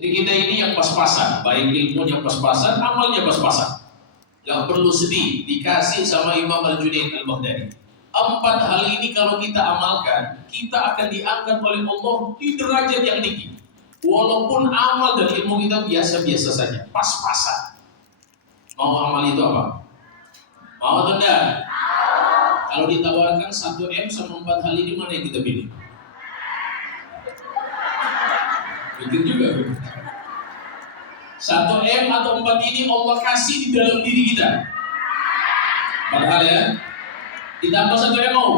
Jadi kita ini yang pas-pasan, baik ilmunya pas-pasan, amalnya pas-pasan. Gak perlu sedih, dikasih sama Imam Al-Junaid Al-Baghdadi. 4 hal ini kalau kita amalkan, kita akan diangkat oleh Allah di derajat yang tinggi. Walaupun amal dan ilmu kita biasa-biasa saja, pas-pasan. Mau amal itu apa? Mau atau enggak? Kalau ditawarkan 1 M sama 4 hal ini, mana yang kita pilih? Begitu juga. 1 M atau 4 ini Allah kasih di dalam diri kita. Padahal ya, ditambah 1 M mau?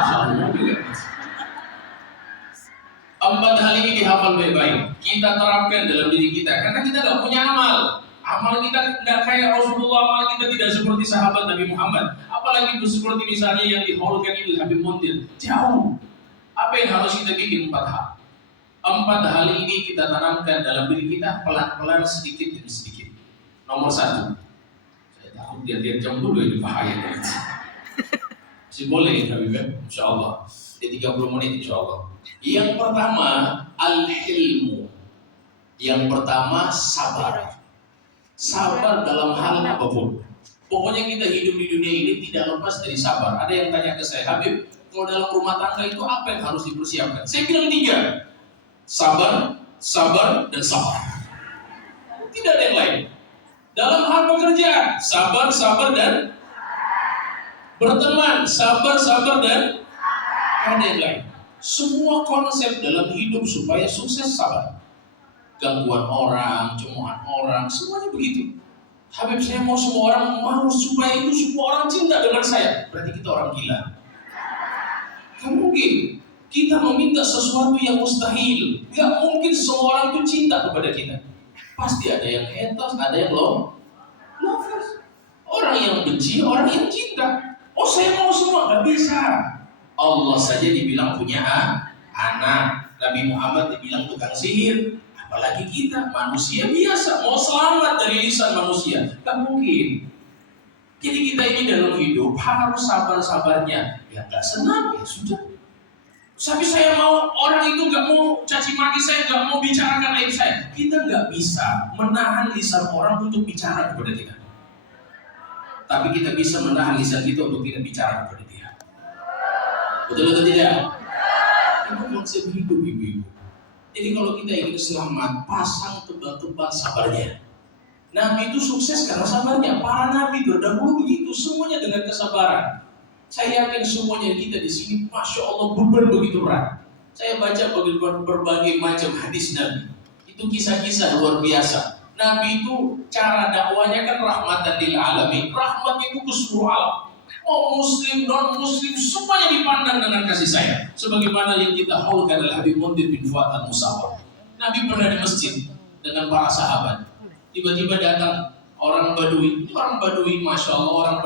Insyaallah juga. 4 hal ini dihafal baik-baik. Kita terapkan dalam diri kita, karena kita nggak punya amal. Amal kita nggak kayak Rasulullah, amal kita tidak seperti sahabat Nabi Muhammad. Apalagi itu seperti misalnya yang dihaulkan Ibnu Habib Mundir. Jauh. Apa yang harus kita bikin? 4 hal. 4 hal ini kita tanamkan dalam diri kita pelan-pelan, sedikit demi sedikit. Nomor 1. Saya takut lihat jam dulu, ini bahaya. Masih boleh Habib, insyaallah. Di 30 menit insyaallah. Yang pertama, al-hilmu. Yang pertama, sabar. Sabar dalam hal apapun. Pokoknya kita hidup di dunia ini tidak lepas dari sabar. Ada yang tanya ke saya, Habib, kalau dalam rumah tangga itu apa yang harus dipersiapkan? Saya bilang 3. Sabar, sabar, dan sabar. Tidak ada yang lain. Dalam hal pekerjaan, sabar, sabar, dan berteman, sabar, sabar, dan ada yang lain. Semua konsep dalam hidup supaya sukses, sabar. Gangguan orang, cemoohan orang, semuanya begitu. Habib, saya mau semua orang mau supaya itu semua orang cinta dengan saya. Berarti kita orang gila. Kan mungkin kita meminta sesuatu yang mustahil. Gak mungkin semua orang itu cinta kepada kita. Pasti ada yang haters, ada yang lovers. Orang yang benci, orang yang cinta. Oh, saya mau semua, gak bisa. Allah saja dibilang punya anak. Nabi Muhammad dibilang tukang sihir. Apalagi kita, manusia biasa, mau selamat dari lisan manusia. Gak mungkin. Jadi kita ini dalam hidup harus sabar-sabarnya. Ya gak senang, ya sudah. Tapi saya mau, orang itu gak mau caci maki saya, gak mau bicarakan aib saya. Kita gak bisa menahan lisan orang untuk bicara kepada kita. Tapi kita bisa menahan lisan kita untuk tidak bicara kepada dia. Betul atau tidak? Itu konsep hidup ibu-ibu. Jadi kalau kita ingin selamat, pasang tebal-tebal sabarnya. Nabi itu sukses karena sabarnya. Para nabi terdahulu begitu, semuanya dengan kesabaran. Saya yakin semuanya kita di sini, masya Allah, beban begitu berat. Saya baca berbagai macam hadis Nabi. Itu kisah-kisah luar biasa. Nabi itu cara dakwanya kan rahmatan lil alamin. Rahmat itu ke seluruh alam. Oh, muslim, non-muslim, semuanya dipandang dengan kasih sayang. Sebagaimana yang kita haulkan adalah Habib Mundir bin Fuad Al-Musawwar. Nabi pernah di masjid dengan para sahabat. Tiba-tiba datang orang Badui. Ini orang Badui, masya Allah, orang